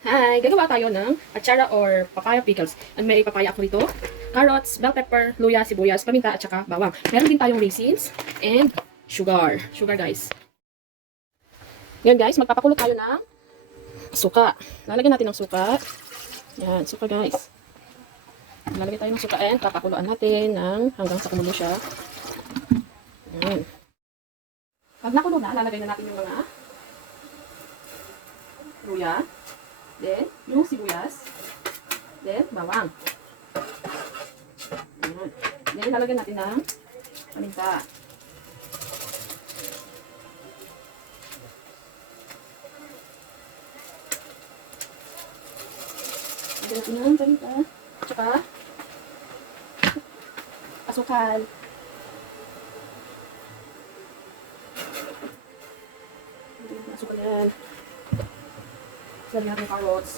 Hi! Gagawa tayo ng atsara or papaya pickles. And may papaya ako dito. Carrots, bell pepper, luya, sibuyas, paminta, at saka bawang. Meron din tayong raisins and sugar. Sugar guys. Ngayon guys, magpapakulo tayo ng suka. Lalagyan natin ng suka. Yan, suka guys. Lalagyan tayo ng suka and papakuluan natin hanggang sa kumulo siya. Yan. Pag nakulo na, lalagay na natin yung mga luya. Then, yung sibuyas. Then, bawang. Ayan. Then, lalagyan natin ng paminta. Lagyan natin ng paminta. Tsaka, asukal. Asukal yan. Lagyan natin yung carrots.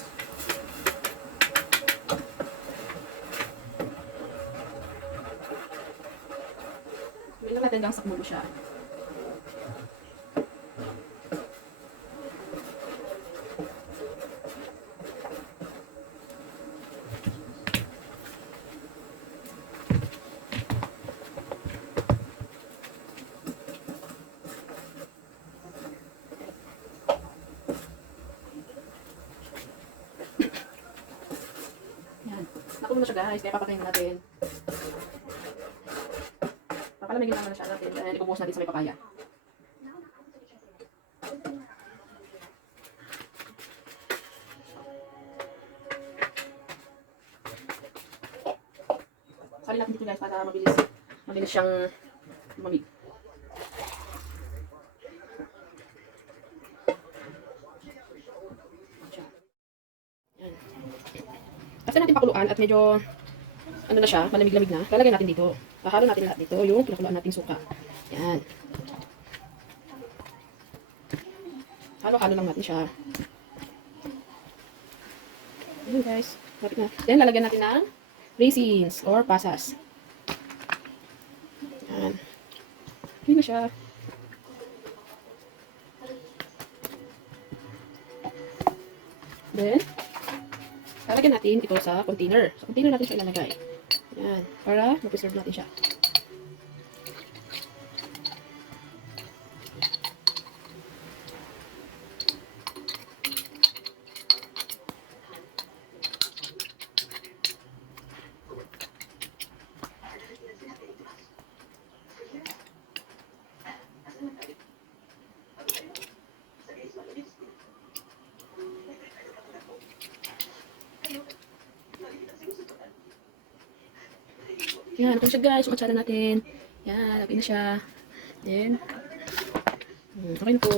Lagyan natin hanggang sa kumulo siya. Nakulo na siya guys, kaya papakain natin. Papalamigin naman na siya natin, dahil ibubuhos natin sa may papaya. Salin natin dito guys para mabilis siyang lumamig. After natin pakuluan at medyo ano na siya, malamig-lamig na, lalagyan natin dito. Hahalo natin lahat dito, yung pinakuluan nating suka. Yan. Halo-halo lang natin siya. Ayan guys, lapit na. Then lalagyan natin ng raisins or pasas. Yan. Yun na siya. Then, lalagyan natin ito sa container. Sa container natin siya ilalagay. Yan. Para ma-preserve natin siya. Yan, ito siya guys, yung atsara natin. Yan, lagay na siya. Then, okay na po.